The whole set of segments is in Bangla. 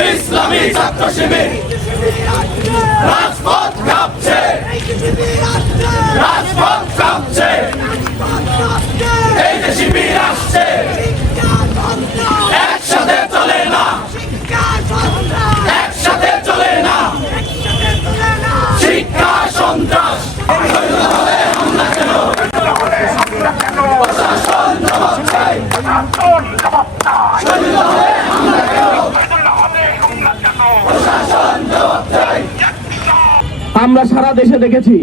ইসলামী ছাত্র শিবির রাজপথ কাঁপছে, রাজপথ কাঁপছে, এই যে শিবির আসছে একসাথে চলে না, একসাথে চলে না, শিক্ষা সন্ত্রাস হামলা কেন, প্রশাসন জবাব চাই, প্রশাসন জবাব চাই। আমরা সারা দেশে দেখেছি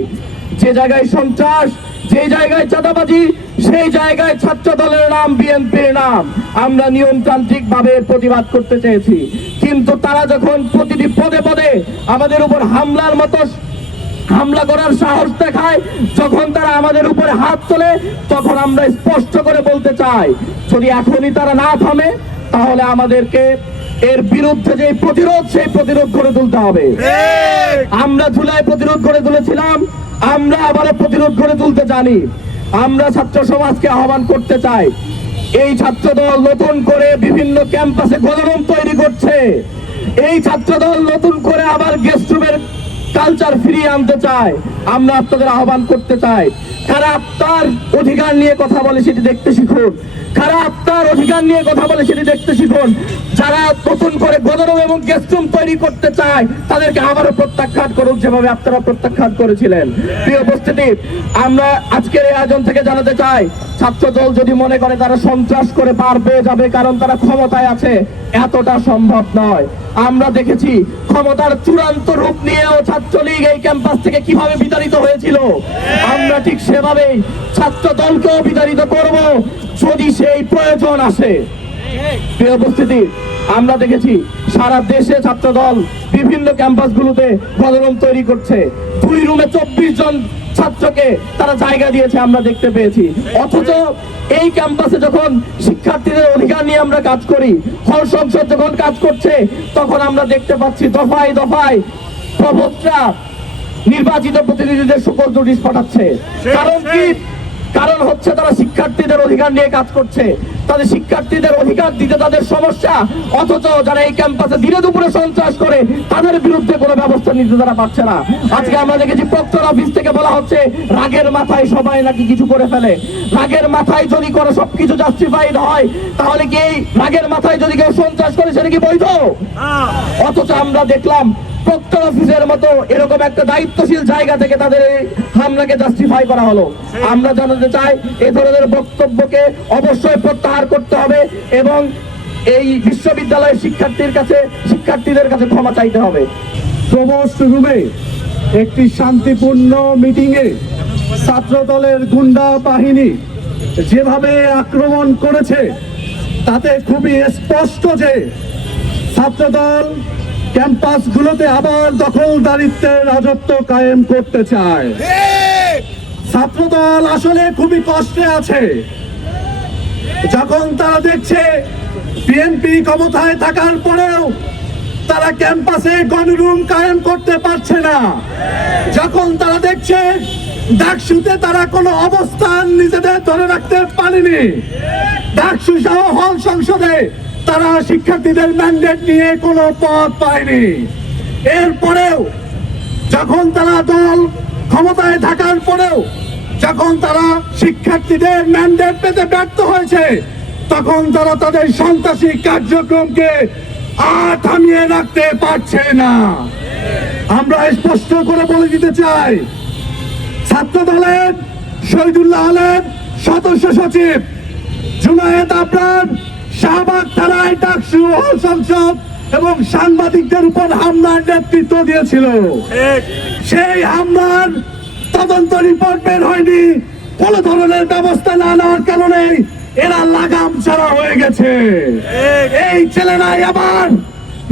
যে জায়গায় সন্ত্রাস, যে জায়গায় চাঁদাবাজি, সেই জায়গায় ছাত্র দলের নাম, বিএনপির নাম। আমরা নিয়মতান্ত্রিক ভাবে প্রতিবাদ করতে চেয়েছি, কিন্তু তারা যখন প্রতিটি পদে পদে আমাদের উপর হামলার মতো হামলা করার সাহস দেখায়, যখন তারা আমাদের উপরে হাত তোলে, তখন আমরা স্পষ্ট করে বলতে চাই, যদি এখনই তারা না থামে তাহলে আমাদেরকে এর বিরুদ্ধে যে প্রতিরোধ, সেই প্রতিরোধ করে তুলতে হবে। আমরা জুলাই প্রতিরোধ করে তুলেছিলাম, আমরা আবারও প্রতিরোধ করে তুলতে জানি। আমরা ছাত্র সমাজকে আহ্বান করতে চাই, এই ছাত্র দল নতুন করে বিভিন্ন ক্যাম্পাসে গণরুম তৈরি করছে, এই ছাত্র দল নতুন করে আবার গেস্ট রুমের কালচার ফিরিয়ে আনতে চায়। আমরা আপনাদের আহ্বান করতে চাই, কারা আপনার অধিকার নিয়ে কথা বলে সেটি দেখতে শিখুন, কারা আপনার অধিকার নিয়ে কথা বলে সেটি দেখতে শিখুন। যারা নতুন করে গণরুম এবং গেস্ট রুম তৈরি করতে চায় তাদেরকে আবারও প্রত্যাখ্যান করুন, যেভাবে আপনারা প্রত্যাখ্যান করেছিলেন। প্রিয় উপস্থিতি, আমরা আজকের এই আয়োজন থেকে জানাতে চাই, ছাত্র দল যদি মনে করে তারা সন্ত্রাস করে পার পেয়ে যাবে কারণ তারা ক্ষমতায় আছে, এতটা সম্ভব নয়। আমরা দেখেছি ক্ষমতার চূড়ান্ত রূপ নিয়েও ছাত্রলীগ এই ক্যাম্পাস থেকে কিভাবে বিতাড়িত হয়েছিল। আমরা ঠিক সেভাবেই ছাত্র দলকেও বিতাড়িত করব যদি সেই প্রয়োজন আসে। প্রিয় উপস্থিতি, আমরা দেখেছি সারা দেশে ছাত্র দল বিভিন্ন ক্যাম্পাসগুলোতে গণরুম তৈরি করছে, 2 রুমে 24 জন ছাত্রকে তারা জায়গা দিয়েছে, আমরা দেখতে পেয়েছি। অথচ এই ক্যাম্পাসে যখন শিক্ষার্থীদের অধিকার নিয়ে আমরা কাজ করি, হল সংসদ যখন কাজ করছে, তখন আমরা দেখতে পাচ্ছি দফায় দফায় প্রভোক্তা নির্বাচিত প্রতিনিধিদের সুপোজ নোটিশ পাঠাচ্ছে। কারণ কি? কারণ হচ্ছে তারা শিক্ষার্থীদের অধিকার নিয়ে কাজ করছে, তাদের শিক্ষার্থীদের অধিকার দিতে তাদের সমস্যা, অথচ যারা এই ক্যাম্পাসে দিনে দুপুরে সন্ত্রাস করে তাদের বিরুদ্ধে কোনো ব্যবস্থা নিতে তারা পারছে না। আজকে আমরা দেখেছি প্রক্টর অফিস থেকে বলা হচ্ছে রাগের মাথায় সবাই নাকি কিছু করে ফেলে। রাগের মাথায় যদি করে সবকিছু জাস্টিফাইড হয়, তাহলে কি এই রাগের মাথায় যদি কেউ সন্ত্রাস করে সেটা কি বৈধ? অথচ আমরা দেখলাম প্রক্টর অফিসের মতো এরকম একটা দায়িত্বশীল জায়গা থেকে তাদের এই হামলাকে জাস্টিফাই করা হলো। আমরা জানাতে চাই, এই ধরনের বক্তব্যকে অবশ্যই প্রত্যাহার করতে হবে এবং এই বিশ্ববিদ্যালয়ের শিক্ষার্থীদের কাছে ক্ষমা চাইতে হবে। প্রবোস্ট রুমে একটি শান্তিপূর্ণ মিটিংয়ে ছাত্র দলের গুন্ডা বাহিনী যেভাবে আক্রমণ করেছে, তাতে খুবই স্পষ্ট যে ছাত্রদল ক্যাম্পাসগুলোতে আবার দখলদারিত্বের রাজত্ব কায়েম করতে চায়। ছাত্রদল আসলে খুবই কষ্টে আছে, যখন তারা দেখছে বিএনপি ক্ষমতায় থাকার পরেও তারা ক্যাম্পাসে গণরুম কায়েম করতে পারছে না, যখন তারা দেখছে ডাকসুতে তারা কোনো অবস্থান নিজেদের ধরে রাখতে পারেনি, ডাকসু সহ হল সংসদে তারা শিক্ষার্থীদের ম্যান্ডেট নিয়ে কোনো পদ পায়নি। এরপরেও যখন তারা দল ক্ষমতায় থাকার পরেও যখন তারা শিক্ষার্থীদের ম্যান্ডেট পেতে ব্যর্থ হয়েছে, তখন তারা তাদের সন্ত্রাসী কার্যক্রমকে আর থামিয়ে রাখতে পারছে না। আমরা স্পষ্ট করে বলে দিতে চাই, ছাত্র দলের শহীদুল্লাহ আলম সদস্য সচিব জুনায়েদ আবরার শাহবাগ থানায় ডাকসু হল সংসদ এবং সাংবাদিকদের উপর হামলার নেতৃত্ব দিয়েছিল। সেই হামলার তদন্ত রিপোর্ট বের হয়নি, কোন ধরনের ব্যবস্থা না নেওয়ার কারণে এরা লাগাম ছাড়া হয়ে গেছে। এই ছেলেরাই আবার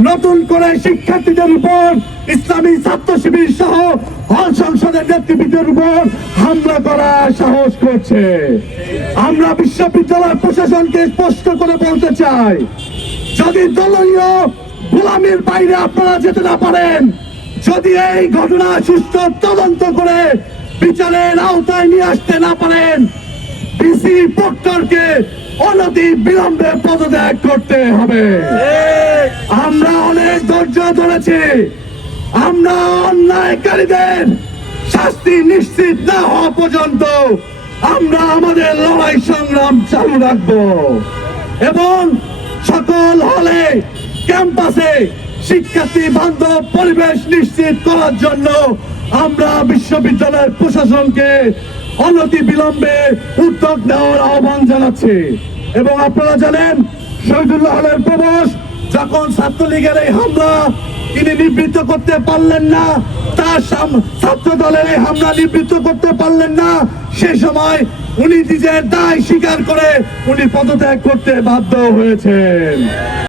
নতুন করে শিক্ষার্থীদের উপর, ইসলামী ছাত্র শিবির সহ হল সংসদের নেতৃবৃন্দের উপর হামলা করার সাহস করছে। আমরা বিশ্ববিদ্যালয় প্রশাসনকে স্পষ্ট করে বলতে চাই, যদি দলীয় গোলামির বাইরে আপনারা যেতে না পারেন, যদি এই ঘটনা সুষ্ঠু তদন্ত করে বিচারের আওতায় নিয়ে আসতে না পারেন, ডিসি প্রক্টরকে অনতি বিলম্বে পদত্যাগ করতে হবে। আমরা অনেক ধৈর্য ধরেছি। আমরা অন্যায়কারীদের শাস্তি নিশ্চিত না হওয়া পর্যন্ত আমরা আমাদের লড়াই সংগ্রাম চালু রাখবো এবং সকল হলে ক্যাম্পাসে শিক্ষার্থী বান্ধব পরিবেশ নিশ্চিত করার জন্য আমরা বিশ্ববিদ্যালয়ের প্রশাসনকে অনতি বিলম্বে উদ্যোগ নেওয়ার আহ্বান জানাচ্ছি। এবং আপনারা জানেন শহীদুল্লাহ হলের প্রবেশ যখন ছাত্রলীগের এই হামলা তিনি নিবৃত্ত করতে পারলেন না, তার ছাত্র দলের এই হামলা নিবৃত্ত করতে পারলেন না, সে সময় উনি নিজের দায় স্বীকার করে উনি পদত্যাগ করতে বাধ্য হয়েছেন।